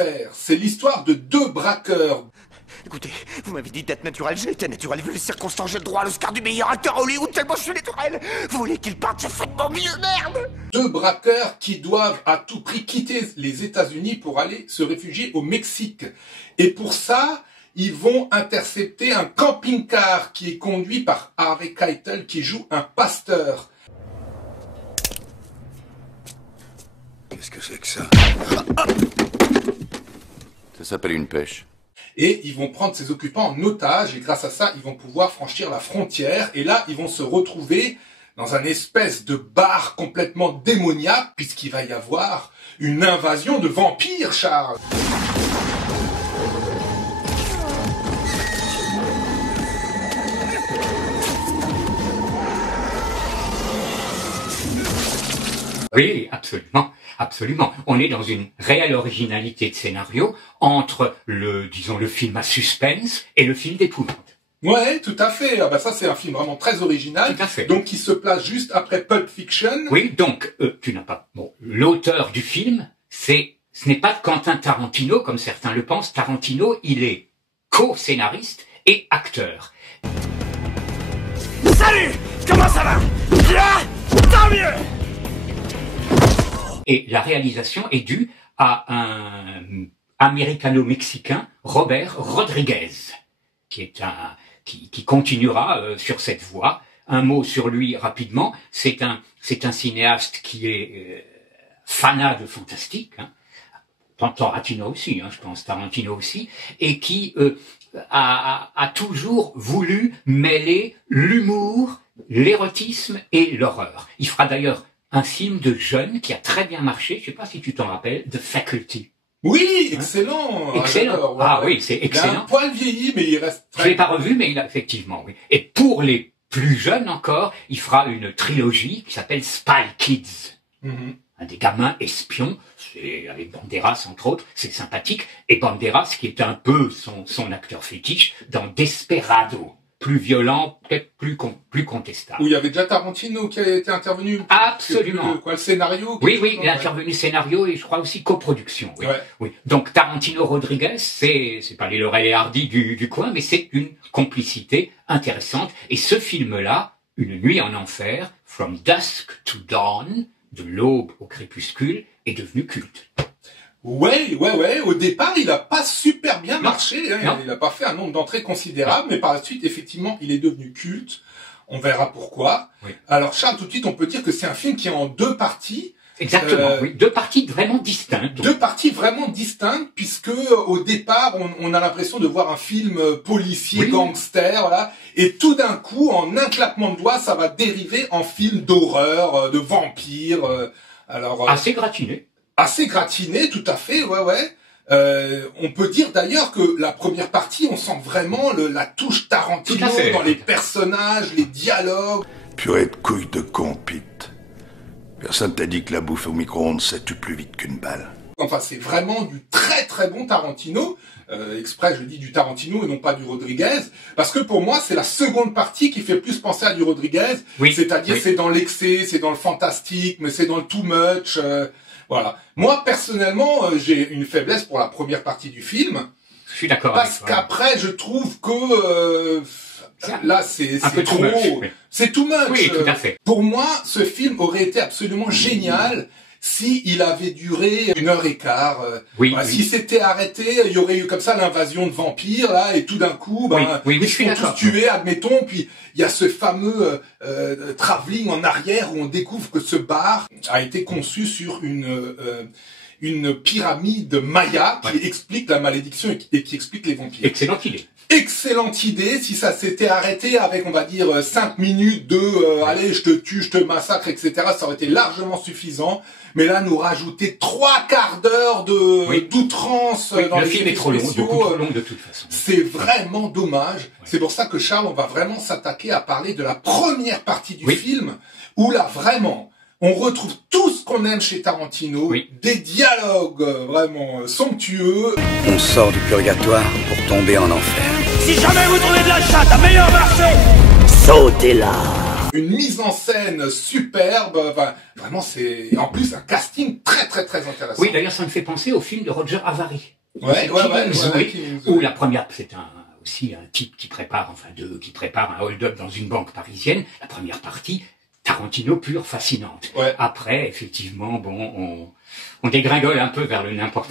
enfer. C'est l'histoire de deux braqueurs. Écoutez, vous m'avez dit d'être naturel, j'ai été naturel. Vu les circonstances, j'ai le droit à l'Oscar du meilleur acteur à Hollywood tellement je suis naturel. Vous voulez qu'il parte, je fais de mon mieux, merde. Deux braqueurs qui doivent à tout prix quitter les États-Unis pour aller se réfugier au Mexique. Et pour ça, ils vont intercepter un camping-car qui est conduit par Harvey Keitel qui joue un pasteur. Qu'est-ce que c'est que ça? Ça s'appelle une pêche. Et ils vont prendre ces occupants en otage et grâce à ça, ils vont pouvoir franchir la frontière. Et là, ils vont se retrouver dans un espèce de bar complètement démoniaque puisqu'il va y avoir une invasion de vampires, Charles. Oui, absolument, absolument. On est dans une réelle originalité de scénario entre le film à suspense et le film d'épouvante. Ouais, tout à fait. Ah bah ça, c'est un film vraiment très original. Tout à fait. Donc, qui se place juste après Pulp Fiction. Oui, donc, tu n'as pas... Bon, l'auteur du film, ce n'est pas Quentin Tarantino, comme certains le pensent. Tarantino, il est co-scénariste et acteur. Salut. Comment ça va? Bien. Tant mieux. Et la réalisation est due à un américano-mexicain, Robert Rodriguez, qui continuera sur cette voie. Un mot sur lui rapidement, c'est un cinéaste qui est fanat de fantastique, hein. Tarantino aussi, hein, je pense, Tarantino aussi, et qui a toujours voulu mêler l'humour, l'érotisme et l'horreur. Il fera d'ailleurs un film de jeunes qui a très bien marché, je sais pas si tu t'en rappelles, The Faculty. Oui, excellent. Excellent. Ouais. Ah oui, c'est excellent. Il a un poil vieilli, mais il reste très... Je l'ai pas revu, mais effectivement, oui. Et pour les plus jeunes encore, il fera une trilogie qui s'appelle Spy Kids. Un des gamins espions, c'est avec Banderas entre autres, c'est sympathique. Et Banderas qui est un peu son acteur fétiche dans Desperado. Plus violent, peut-être plus contestable. Où il y avait déjà Tarantino qui a été intervenu. Absolument. Le scénario. Oui, il a intervenu scénario et je crois aussi coproduction. Oui. Ouais. Oui. Donc Tarantino Rodriguez, c'est pas les Laurel et Hardy du coin, mais c'est une complicité intéressante. Et ce film-là, Une nuit en enfer, From Dusk to Dawn, de l'aube au crépuscule, est devenu culte. Ouais. Au départ, il a pas super bien marché. Hein. Il a pas fait un nombre d'entrées considérable, mais par la suite, effectivement, il est devenu culte. On verra pourquoi. Oui. Alors, Charles, tout de suite, on peut dire que c'est un film qui est en deux parties. Exactement, oui. Deux parties vraiment distinctes. Deux parties vraiment distinctes, puisque au départ, on a l'impression de voir un film policier, gangster, voilà. Et tout d'un coup, en un claquement de doigts, ça va dériver en film d'horreur, de vampires. Assez gratiné. Assez gratiné, tout à fait, ouais. On peut dire d'ailleurs que la première partie, on sent vraiment la touche Tarantino dans les personnages, les dialogues. Purée de couilles de con, Pete. Personne t'a dit que la bouffe au micro-ondes, ça tue plus vite qu'une balle. Enfin, c'est vraiment du très très bon Tarantino. Exprès, je dis du Tarantino et non pas du Rodriguez. Parce que pour moi, c'est la seconde partie qui fait plus penser à du Rodriguez. Oui. C'est-à-dire, c'est dans l'excès, c'est dans le fantastique, mais c'est dans le too much. Voilà. Moi, personnellement, j'ai une faiblesse pour la première partie du film. Je suis d'accord. Parce qu'après, je trouve que là, c'est trop. C'est too much. Oui, tout à fait. Pour moi, ce film aurait été absolument génial si il avait duré 1h15. Si c'était arrêté, il y aurait eu comme ça l'invasion de vampires là, et tout d'un coup, ils sont tous tués, admettons. Puis il y a ce fameux travelling en arrière où on découvre que ce bar a été conçu sur une pyramide maya qui explique la malédiction et qui explique les vampires. Excellente idée. Excellente idée, si ça s'était arrêté avec, on va dire, 5 minutes de allez, je te tue, je te massacre, etc., ça aurait été largement suffisant. Mais là, nous rajouter 3/4 d'heure d'outrance dans le les film est trop long, beaucoup trop long de toute façon. C'est vraiment dommage. C'est pour ça que Charles, on va vraiment s'attaquer à parler de la première partie du film, où là, vraiment, on retrouve tout ce qu'on aime chez Tarantino, des dialogues vraiment somptueux. On sort du purgatoire pour tomber en enfer. Si jamais vous trouvez de la chatte à meilleur marché, sautez là. Une mise en scène superbe, enfin, vraiment c'est, en plus un casting très intéressant. Oui, d'ailleurs ça me fait penser au film de Roger Avary. Ouais, Où la première, c'est aussi un type qui prépare un hold-up dans une banque parisienne. La première partie, Tarantino pure, fascinante. Ouais. Après, effectivement, bon, on dégringole un peu vers le n'importe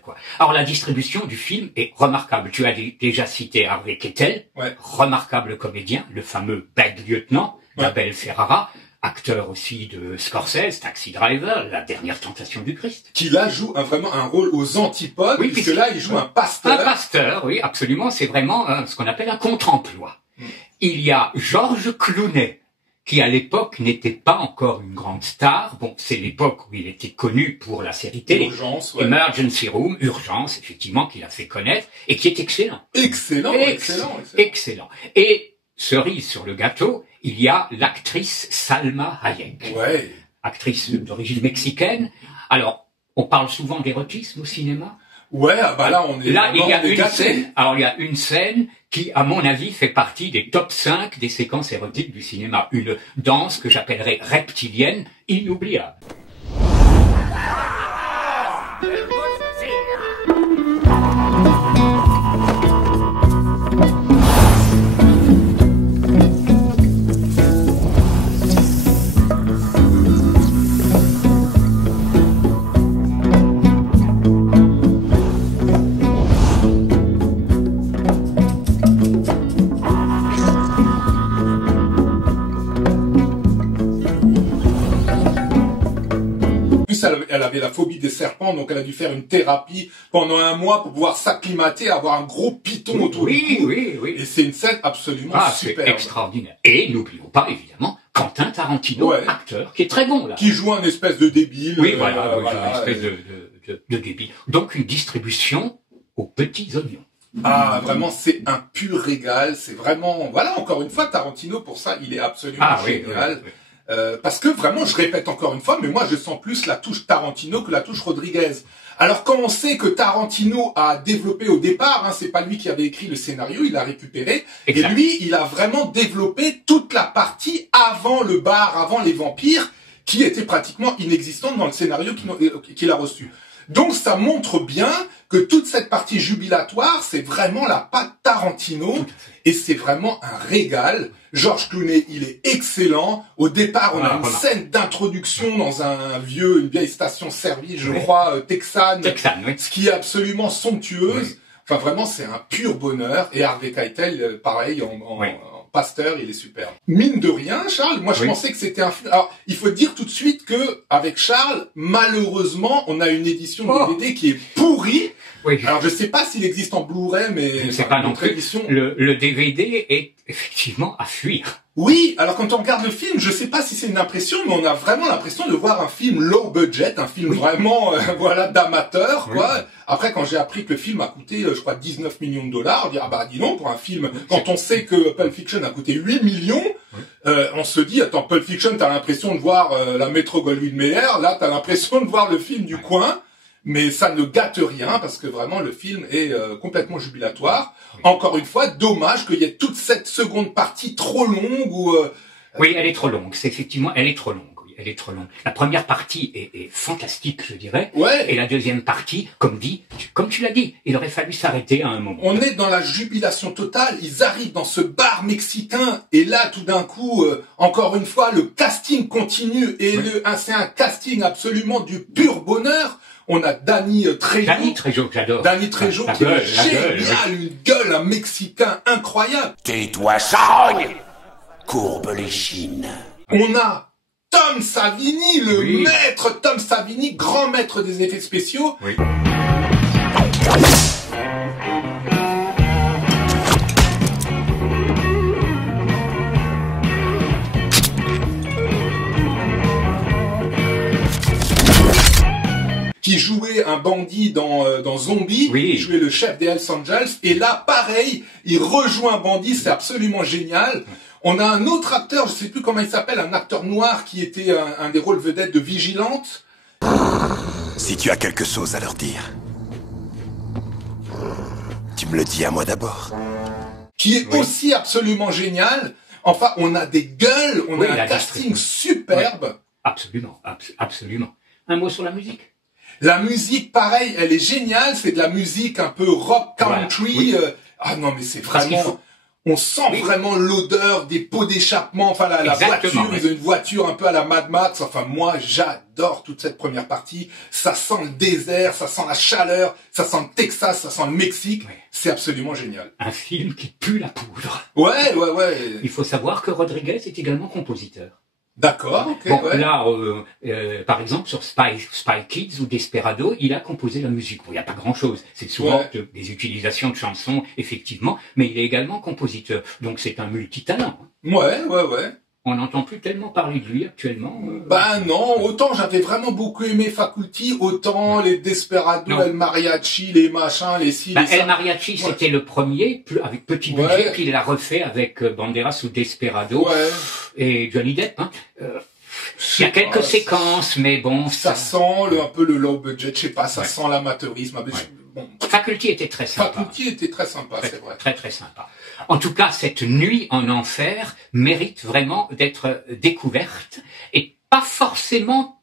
quoi. Alors la distribution du film est remarquable. Tu as déjà cité Harvey Keitel, remarquable comédien, le fameux bad lieutenant d'Abel Ferrara, acteur aussi de Scorsese, Taxi Driver, La dernière tentation du Christ. Qui là joue vraiment un rôle aux antipodes, puisque là il joue un pasteur. Un pasteur, oui, absolument. C'est vraiment ce qu'on appelle un contre-emploi. Il y a Georges Clooney, qui à l'époque n'était pas encore une grande star. Bon, c'est l'époque où il était connu pour la série télé. Urgence, Emergency Room, Urgence, effectivement, qu'il a fait connaître, et qui est excellent. Excellent. Et cerise sur le gâteau, il y a l'actrice Salma Hayek. Ouais. Actrice d'origine mexicaine. Alors, on parle souvent d'érotisme au cinéma. Ouais, bah là on est. Là, il y a une scène qui, à mon avis, fait partie des top 5 des séquences érotiques du cinéma. Une danse que j'appellerais reptilienne, inoubliable. Elle avait la phobie des serpents, donc elle a dû faire une thérapie pendant 1 mois pour pouvoir s'acclimater, avoir un gros python autour du cou. Oui. Et c'est une scène absolument superbe. C'est extraordinaire. Et n'oublions pas, évidemment, Quentin Tarantino, acteur, qui est très bon, là. Qui joue un espèce de débile. Oui, une espèce de débile. Donc une distribution aux petits oignons. Ah, vraiment, c'est un pur régal. C'est vraiment, voilà, encore une fois, Tarantino, pour ça, il est absolument génial. Oui. Parce que vraiment, je répète encore une fois, mais moi je sens plus la touche Tarantino que la touche Rodriguez. Alors quand on sait que Tarantino a développé au départ, c'est pas lui qui avait écrit le scénario, il l'a récupéré, exact. Et lui, il a vraiment développé toute la partie avant le bar, avant les vampires, qui était pratiquement inexistante dans le scénario qu'il a reçu. Donc ça montre bien que toute cette partie jubilatoire, c'est vraiment la patte Tarantino, et c'est vraiment un régal. Georges Clooney, il est excellent. Au départ, on a une scène d'introduction dans une vieille station-service, je crois, texane, ce qui est absolument somptueuse. Enfin, vraiment, c'est un pur bonheur. Et Harvey Keitel, pareil, en pasteur, il est superbe. Mine de rien, Charles, moi je pensais que c'était un film. Alors, il faut dire tout de suite que avec Charles, malheureusement, on a une édition DVD qui est pourrie. Oui. Alors, je sais pas s'il existe en Blu-ray, mais je sais pas non plus. Le DVD est effectivement à fuir. Oui, alors quand on regarde le film, je sais pas si c'est une impression, mais on a vraiment l'impression de voir un film low budget, un film vraiment, d'amateur, quoi. Après, quand j'ai appris que le film a coûté, je crois, 19 millions de dollars, on dit, ah bah, dis donc, pour un film, quand on sait que Pulp Fiction a coûté 8 millions, on se dit, attends, Pulp Fiction, t'as l'impression de voir la Metro-Goldwyn-Mayer, là, t'as l'impression de voir le film du coin. Mais ça ne gâte rien parce que vraiment le film est complètement jubilatoire. Encore une fois, dommage qu'il y ait toute cette seconde partie trop longue ou. Oui, elle est trop longue. C'est effectivement, elle est trop longue. Oui, elle est trop longue. La première partie est fantastique, je dirais. Ouais. Et la deuxième partie, comme tu l'as dit, il aurait fallu s'arrêter à un moment. On est dans la jubilation totale. Ils arrivent dans ce bar mexicain et là, tout d'un coup, encore une fois, le casting continue et c'est un casting absolument du pur bonheur. On a Danny Trejo, j'adore. Danny Trejo qui est génial, une gueule, un Mexicain incroyable. Tais-toi, charogne! Courbe les chines. On a Tom Savini, le maître Tom Savini, grand maître des effets spéciaux. Oui. Qui jouait un bandit dans Zombie, il jouait le chef des Hells Angels, et là, pareil, il rejoint un bandit, c'est absolument génial. On a un autre acteur, je sais plus comment il s'appelle, un acteur noir qui était un des rôles vedettes de Vigilante. Si tu as quelque chose à leur dire, tu me le dis à moi d'abord. Qui est aussi absolument génial. Enfin, on a des gueules, on a un casting superbe. Oui. Absolument, absolument. Un mot sur la musique? La musique, pareil, elle est géniale. C'est de la musique un peu rock country. Voilà. Oui. Ah non, mais c'est vraiment... On sent vraiment l'odeur des pots d'échappement. Enfin, la voiture, ils ont une voiture un peu à la Mad Max. Enfin, moi, j'adore toute cette première partie. Ça sent le désert, ça sent la chaleur, ça sent le Texas, ça sent le Mexique. Ouais. C'est absolument génial. Un film qui pue la poudre. Ouais. Il faut savoir que Rodriguez est également compositeur. D'accord, ok. Bon, là, par exemple, sur Spy Kids ou Desperado, il a composé la musique. Bon, il n'y a pas grand-chose. C'est souvent des utilisations de chansons, effectivement, mais il est également compositeur. Donc, c'est un multitalent. Ouais. On n'entend plus tellement parler de lui actuellement. Bah non, autant j'avais vraiment beaucoup aimé Faculty, autant les Desperado, El Mariachi, les machins, les ci, les ça. El Mariachi, c'était le premier, avec petit budget, puis il l'a refait avec Banderas ou Desperado et Johnny Depp. Hein. Il y a quelques séquences, mais bon... Ça sent un peu le low budget, je sais pas, ça sent l'amateurisme. Bon. Faculty était très sympa. Faculty était très sympa, c'est vrai. Très, très sympa. En tout cas, cette nuit en enfer mérite vraiment d'être découverte et pas forcément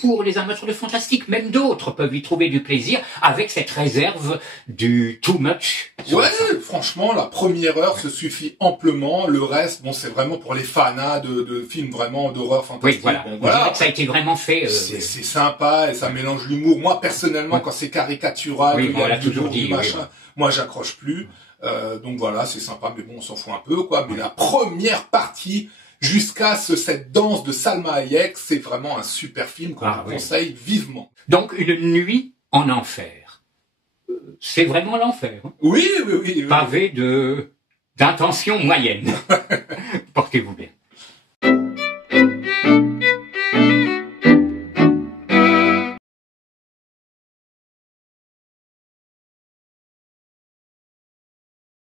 pour les amateurs de fantastique. Même d'autres peuvent y trouver du plaisir avec cette réserve du too much. Ouais, franchement, la première heure se suffit amplement. Le reste, bon, c'est vraiment pour les fanas de films vraiment d'horreur fantastique. Oui, voilà. Bon, On dirait que ça a été vraiment fait. C'est sympa et ça mélange l'humour. Moi, personnellement, quand c'est caricatural, il y a toujours dit, machin, moi, j'accroche plus. Donc voilà, c'est sympa, mais bon, on s'en fout un peu, quoi. Mais la première partie, jusqu'à cette danse de Salma Hayek, c'est vraiment un super film qu'on vous conseille vivement. Donc, Une nuit en enfer. C'est vraiment l'enfer. Hein. Oui. Pavé d'intention moyenne. Portez-vous bien.